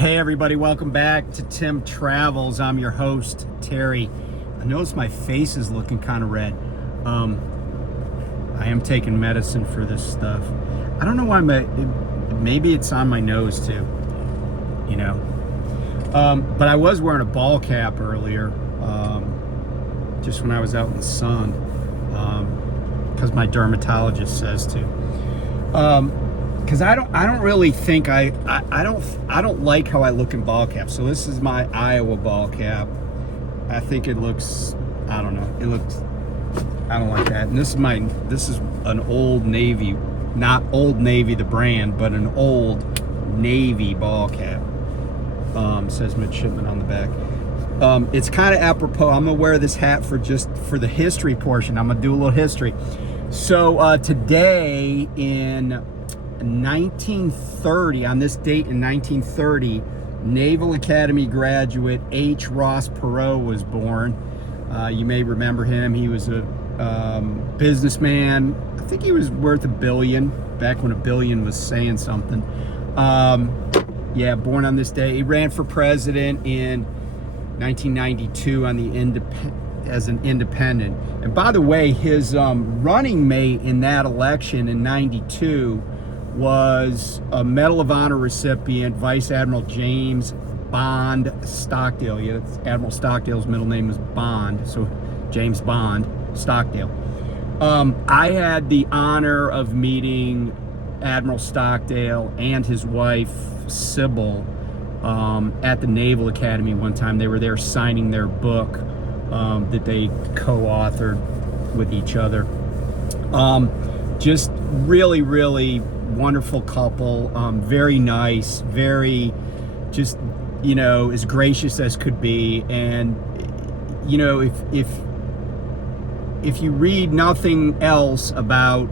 Hey everybody, welcome back to Tim Travels. I'm your host, Terry. I notice my face is looking kind of red. I am taking medicine for this stuff. I don't know why maybe it's on my nose too, you know. But I was wearing a ball cap earlier, just when I was out in the sun, because my dermatologist says to. Because I don't really think I don't like how I look in ball caps. So this is my Iowa ball cap. I think it looks, I don't know, I don't like that. And this is an Old Navy, not Old Navy the brand, but an Old Navy ball cap. Says midshipman on the back. It's kind of apropos. I'm gonna wear this hat for the history portion. I'm gonna do a little history. So today in 1930, on this date in 1930, Naval Academy graduate H. Ross Perot was born. You may remember him. He was a businessman. I think he was worth $1 billion, back when $1 billion was saying something. Yeah, born on this day. He ran for president in 1992 on the as an independent. And by the way, his running mate in that election in 92 was a Medal of Honor recipient, Vice Admiral James Bond Stockdale. Yeah, Admiral Stockdale's middle name was Bond, so James Bond Stockdale. I had the honor of meeting Admiral Stockdale and his wife, Sybil, at the Naval Academy one time. They were there signing their book that they co-authored with each other. Just really, really wonderful couple, very nice, very just, you know, as gracious as could be. And you know, if you read nothing else about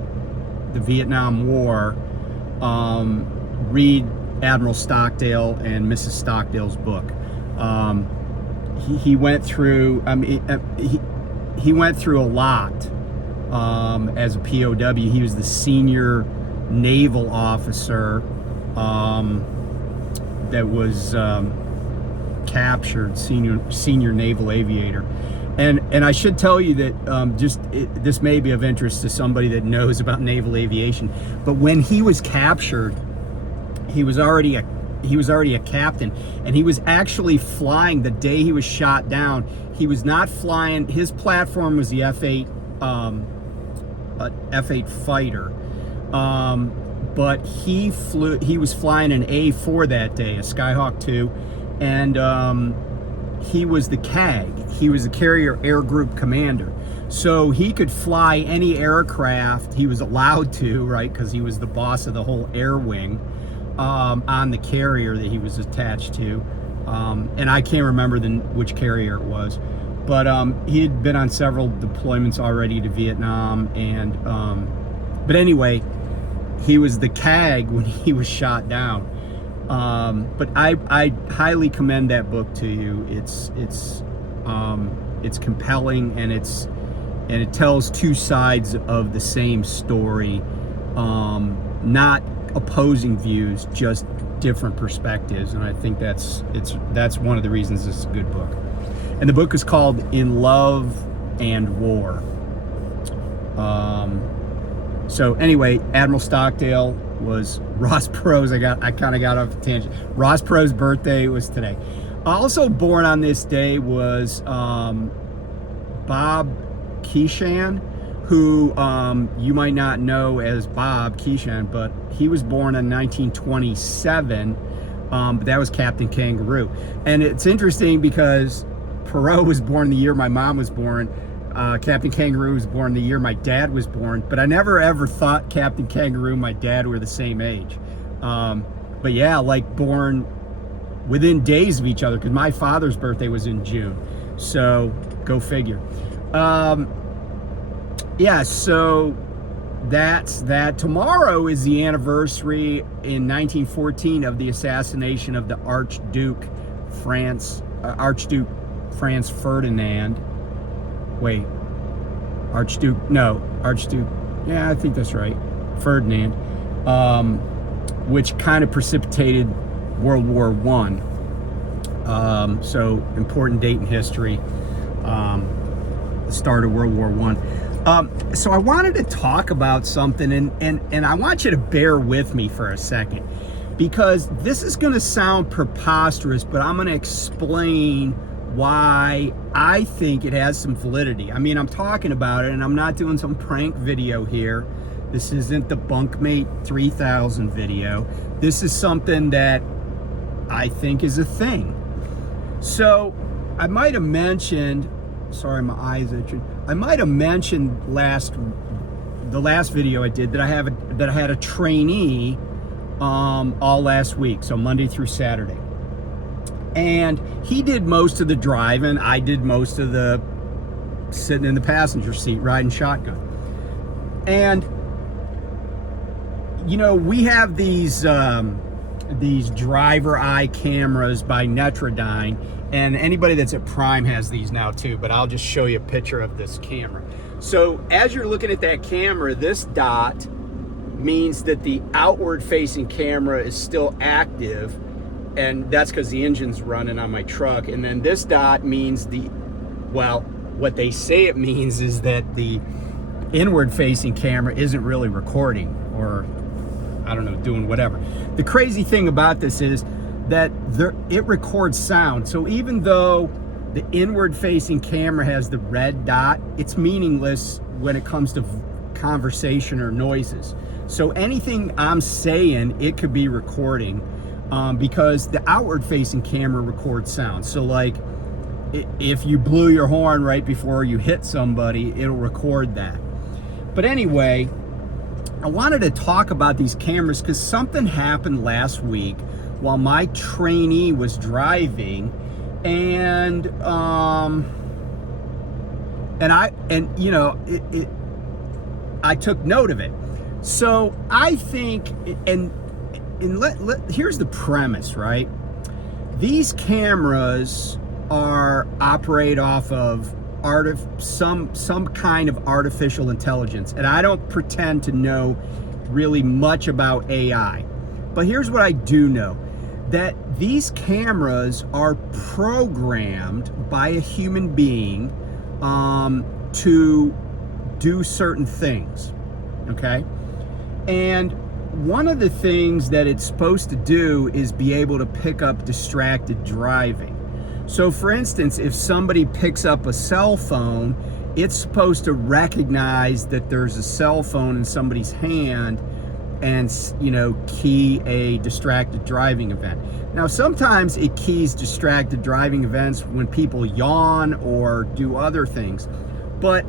the Vietnam War, read Admiral Stockdale and Mrs. Stockdale's book. He went through, I mean, he went through a lot as a POW. He was the senior naval officer that was captured, senior naval aviator. And I should tell you that this may be of interest to somebody that knows about naval aviation, but when he was captured, he was already a captain, and he was actually flying the day he was shot down. He was not flying, his platform was the F-8 F-8 fighter, but he was flying an A4 that day, a Skyhawk 2, and he was the CAG. He was the Carrier Air Group Commander. So he could fly any aircraft he was allowed to, right, because he was the boss of the whole air wing, on the carrier that he was attached to. And I can't remember which carrier it was. But he had been on several deployments already to Vietnam. And but anyway, he was the CAG when he was shot down. But I highly commend that book to you. It's compelling, and it tells two sides of the same story, not opposing views, just different perspectives. And I think that's one of the reasons this is a good book. And the book is called In Love and War. So anyway, Admiral Stockdale was Ross Perot's. I kind of got off the tangent. Ross Perot's birthday was today. Also born on this day was Bob Keeshan, who you might not know as Bob Keeshan, but he was born in 1927. But that was Captain Kangaroo. And it's interesting because Perot was born the year my mom was born. Captain Kangaroo was born the year my dad was born, but I never ever thought Captain Kangaroo and my dad were the same age. But yeah, like born within days of each other, because my father's birthday was in June. So go figure. Yeah, so that's that. Tomorrow is the anniversary in 1914 of the assassination of the Archduke Franz Ferdinand. Wait, Archduke, yeah, I think that's right, Ferdinand, which kind of precipitated World War One. So important date in history, the start of World War One. So I wanted to talk about something, and I want you to bear with me for a second, because this is going to sound preposterous, but I'm going to explain why I think it has some validity. I mean, I'm talking about it, and I'm not doing some prank video here. This isn't the Bunkmate 3000 video. This is something that I think is a thing. So I might have mentioned, sorry, my eyes itching. I might have mentioned the last video I did that I had a trainee all last week, so Monday through Saturday. And he did most of the driving. I did most of the sitting in the passenger seat, riding shotgun. And you know, we have these driver eye cameras by Netrodyne, and anybody that's at Prime has these now too, but I'll just show you a picture of this camera. So as you're looking at that camera, this dot means that the outward facing camera is still active, and that's because the engine's running on my truck. And then this dot means what they say it means is that the inward facing camera isn't really recording, or I don't know, doing whatever. The crazy thing about this is that it records sound. So even though the inward facing camera has the red dot, it's meaningless when it comes to conversation or noises. So anything I'm saying, it could be recording, because the outward facing camera records sound. So like if you blew your horn right before you hit somebody, it'll record that. But anyway, I wanted to talk about these cameras because something happened last week while my trainee was driving, and I took note of it. So I think, here's the premise, right? These cameras operate off of some kind of artificial intelligence, and I don't pretend to know really much about AI, but here's what I do know: that these cameras are programmed by a human being to do certain things, okay? And one of the things that it's supposed to do is be able to pick up distracted driving. So for instance, if somebody picks up a cell phone, it's supposed to recognize that there's a cell phone in somebody's hand and, you know, key a distracted driving event. Now, sometimes it keys distracted driving events when people yawn or do other things, but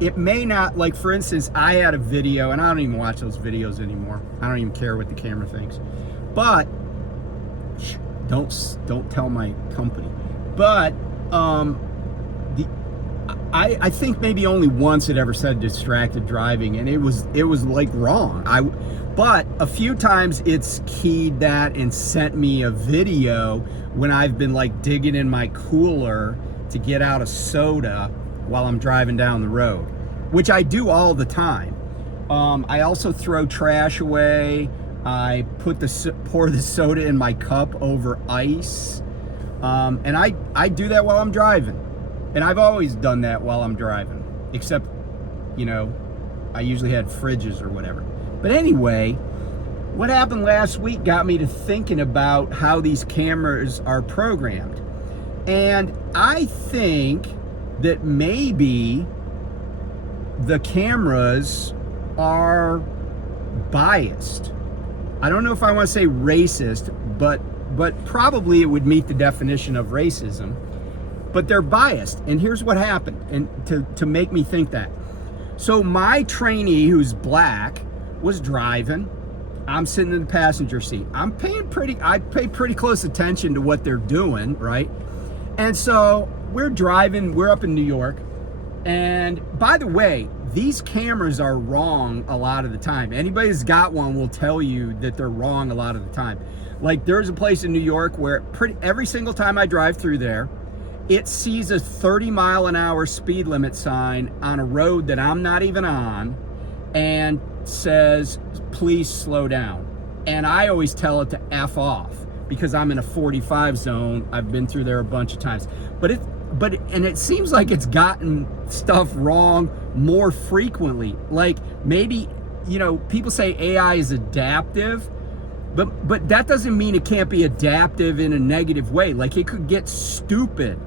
it may not. Like, for instance, I had a video, and I don't even watch those videos anymore. I don't even care what the camera thinks, but don't tell my company. But I think maybe only once it ever said distracted driving, and it was like wrong. But a few times it's keyed that and sent me a video when I've been like digging in my cooler to get out a soda while I'm driving down the road, which I do all the time. I also throw trash away. I pour the soda in my cup over ice, and I do that while I'm driving. And I've always done that while I'm driving, except, you know, I usually had fridges or whatever. But anyway, what happened last week got me to thinking about how these cameras are programmed. And I think that maybe the cameras are biased. I don't know if I want to say racist, but probably it would meet the definition of racism. But they're biased, and here's what happened, and to make me think that. So my trainee, who's black, was driving. I'm sitting in the passenger seat. I pay pretty close attention to what they're doing, right? And so we're driving, we're up in New York, and by the way, these cameras are wrong a lot of the time. Anybody who's got one will tell you that they're wrong a lot of the time. Like, there's a place in New York where every single time I drive through there, it sees a 30-mile-an-hour speed limit sign on a road that I'm not even on and says, please slow down. And I always tell it to F off because I'm in a 45 zone. I've been through there a bunch of times. But it seems like it's gotten stuff wrong more frequently. Like maybe, people say AI is adaptive, but that doesn't mean it can't be adaptive in a negative way. Like it could get stupider.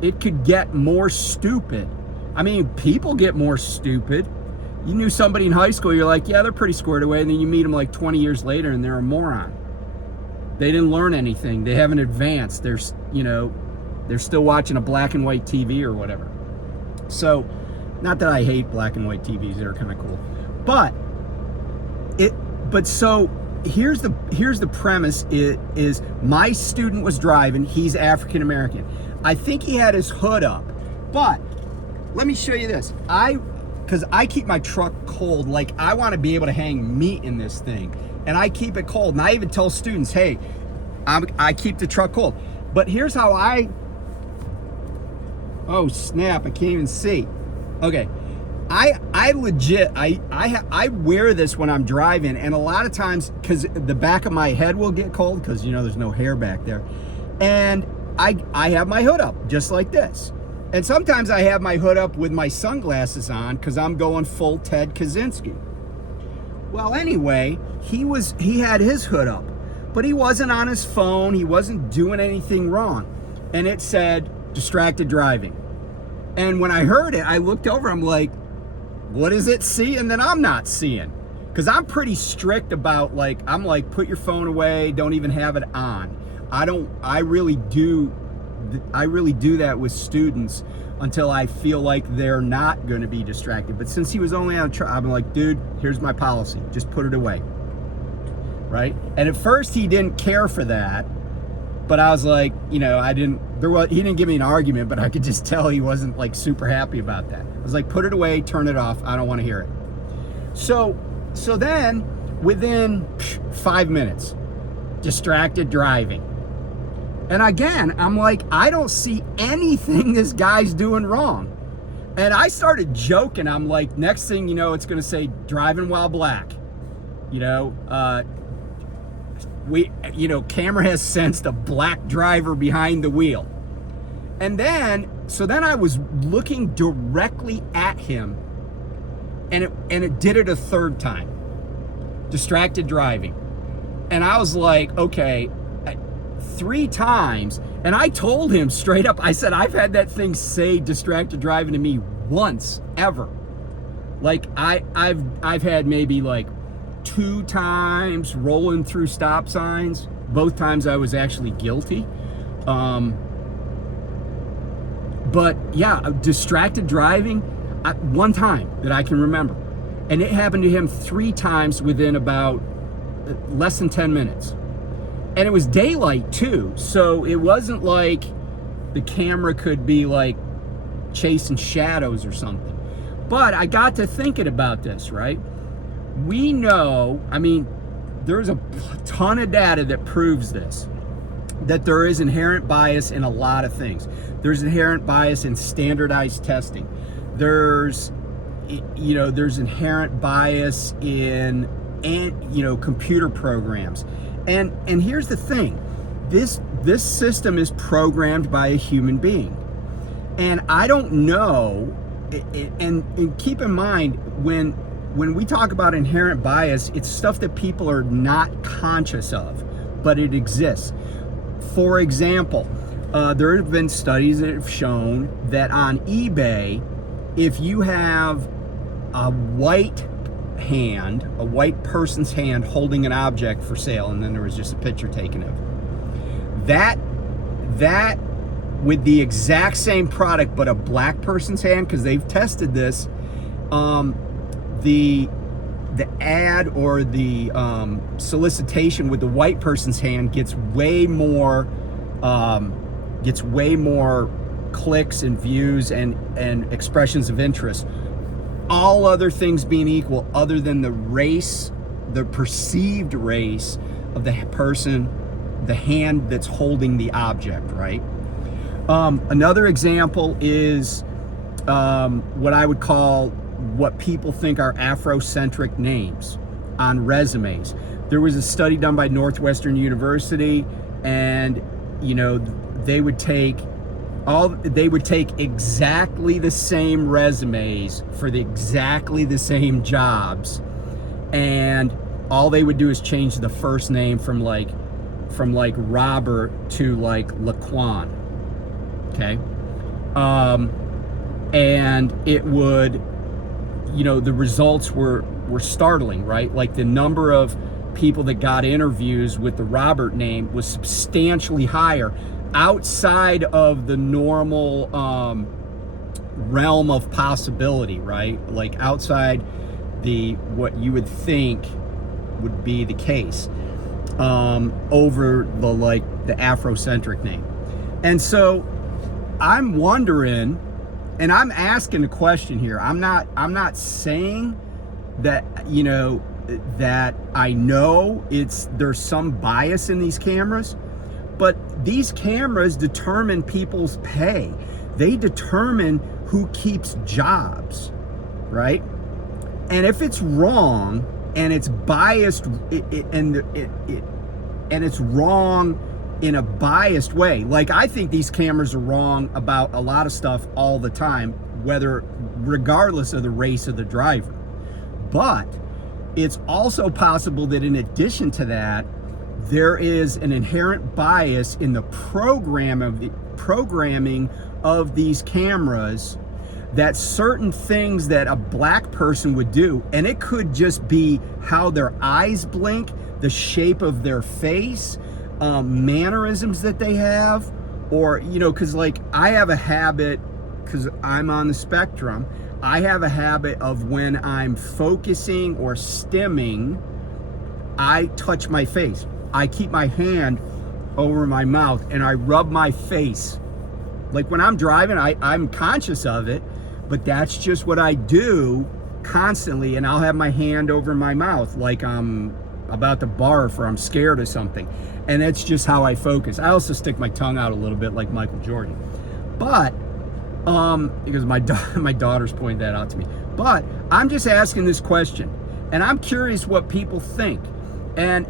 It could get more stupid. I mean, people get more stupid. You knew somebody in high school, you're like, yeah, they're pretty squared away. And then you meet them like 20 years later and they're a moron. They didn't learn anything. They haven't advanced. They're still watching a black and white TV or whatever. So, not that I hate black and white TVs, they're kind of cool. But so here's the premise is my student was driving, he's African American. I think he had his hood up. But let me show you this. Because I keep my truck cold, like I want to be able to hang meat in this thing. And I keep it cold. And I even tell students, hey, I keep the truck cold. But here's how oh snap, I can't even see. Okay, I legit, I wear this when I'm driving, and a lot of times, because the back of my head will get cold, because there's no hair back there. And I have my hood up, just like this. And sometimes I have my hood up with my sunglasses on because I'm going full Ted Kaczynski. Well, anyway, he had his hood up, but he wasn't on his phone. He wasn't doing anything wrong. And it said distracted driving. And when I heard it, I looked over, I'm like, what does it see? And then I'm not seeing. Because I'm pretty strict about I'm like, put your phone away, don't even have it on. I really do that with students until I feel like they're not going to be distracted. But since he was only on a truck, I'm like, dude, here's my policy. Just put it away. Right? And at first he didn't care for that. But I was like, he didn't give me an argument, but I could just tell he wasn't super happy about that. I was like, put it away, turn it off. I don't want to hear it. So then within 5 minutes, distracted driving. And again, I'm like, I don't see anything this guy's doing wrong. And I started joking. I'm like, next thing you know, it's going to say driving while black. Camera has sensed a black driver behind the wheel. And then I was looking directly at him, and it did it a third time. Distracted driving. And I was like, okay, 3 times, and I told him straight up, I said, I've had that thing say distracted driving to me once ever. I've had maybe 2 times rolling through stop signs. Both times I was actually guilty. But yeah, distracted driving, 1 time that I can remember. And it happened to him 3 times within about less than 10 minutes. And it was daylight too, so it wasn't like the camera could be chasing shadows or something. But I got to thinking about this, right? We know, there's a ton of data that proves this, that there is inherent bias in a lot of things. There's inherent bias in standardized testing. There's inherent bias in, computer programs. And here's the thing, this system is programmed by a human being. And I don't know, and keep in mind, when we talk about inherent bias, it's stuff that people are not conscious of, but it exists. For example, there have been studies that have shown that on eBay, if you have a white person's hand holding an object for sale, and then there was just a picture taken of that with the exact same product but a black person's hand, because they've tested this, the ad or the solicitation with the white person's hand gets way more clicks and views and expressions of interest. All other things being equal, other than the race, the perceived race of the person, the hand that's holding the object, right? Another example is what I would call what people think are Afrocentric names. on resumes. There was a study done by Northwestern University, and they would take exactly the same resumes for exactly the same jobs, and all they would do is change the first name from like Robert to like Laquan. Okay. And it would, the results were startling, right? Like the number of people that got interviews with the Robert name was substantially higher outside of the normal realm of possibility, right? Like outside what you would think would be the case over the Afrocentric name. And so I'm wondering, and I'm asking a question here. I'm not saying that, that I know there's some bias in these cameras, but these cameras determine people's pay. They determine who keeps jobs, right? And if it's wrong and it's biased, and it's wrong in a biased way. Like, I think these cameras are wrong about a lot of stuff all the time, regardless of the race of the driver. But it's also possible that in addition to that, there is an inherent bias in the programming of these cameras, that certain things that a black person would do, and it could just be how their eyes blink, the shape of their face, mannerisms that they have, or because like I have a habit, because I'm on the spectrum, I have a habit of when I'm focusing or stimming, I touch my face. I keep my hand over my mouth and I rub my face. Like when I'm driving, I'm conscious of it, but that's just what I do constantly, and I'll have my hand over my mouth like I'm about to barf or I'm scared of something. And that's just how I focus. I also stick my tongue out a little bit like Michael Jordan. But, because my daughters pointed that out to me. But I'm just asking this question, and I'm curious what people think. And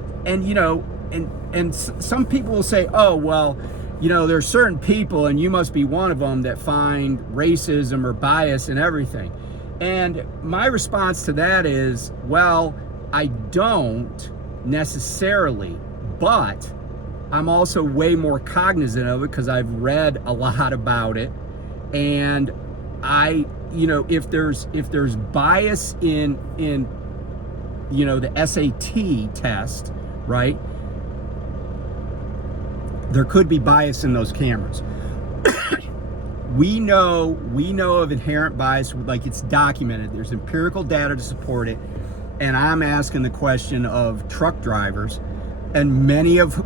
some people will say, oh, well, there's certain people, and you must be one of them, that find racism or bias in everything. And my response to that is, well, I don't necessarily, but I'm also way more cognizant of it because I've read a lot about it. And if there's bias in the SAT test, right? There could be bias in those cameras. We know of inherent bias, like it's documented. There's empirical data to support it. And I'm asking the question of truck drivers, and many of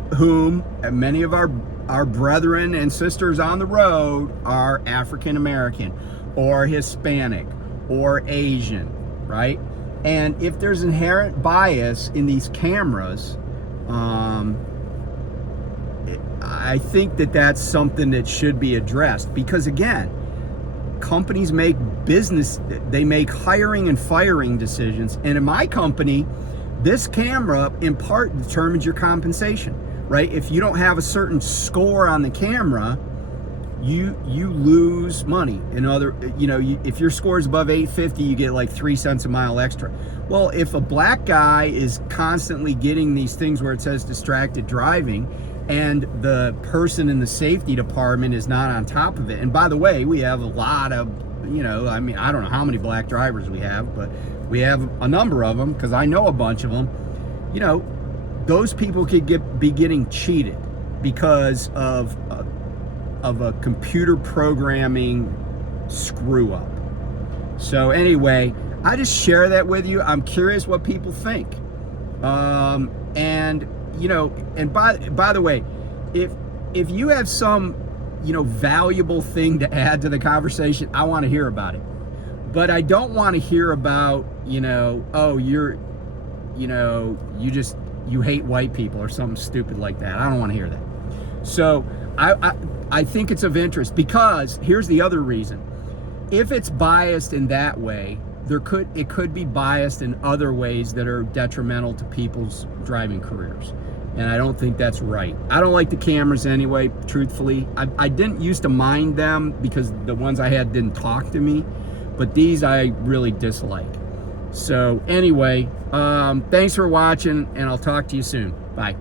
our brethren and sisters on the road are African American or Hispanic or Asian, right? And if there's inherent bias in these cameras, I think that's something that should be addressed, because again, companies make hiring and firing decisions. And in my company, this camera in part determines your compensation, right? If you don't have a certain score on the camera, you lose money. If your score is above 850, you get like 3 cents a mile extra. Well, if a black guy is constantly getting these things where it says distracted driving, and the person in the safety department is not on top of it. And by the way, we have a lot of, I don't know how many black drivers we have, but we have a number of them, because I know a bunch of them. Those people could be getting cheated because of a computer programming screw up. So anyway, I just share that with you. I'm curious what people think. And by the way, if you have some, valuable thing to add to the conversation, I want to hear about it. But I don't want to hear about, oh, you hate white people or something stupid like that. I don't want to hear that. So I think it's of interest, because here's the other reason. If it's biased in that way, it could be biased in other ways that are detrimental to people's driving careers. And I don't think that's right. I don't like the cameras anyway, truthfully. I didn't used to mind them because the ones I had didn't talk to me, but these I really dislike. So anyway, thanks for watching, and I'll talk to you soon. Bye.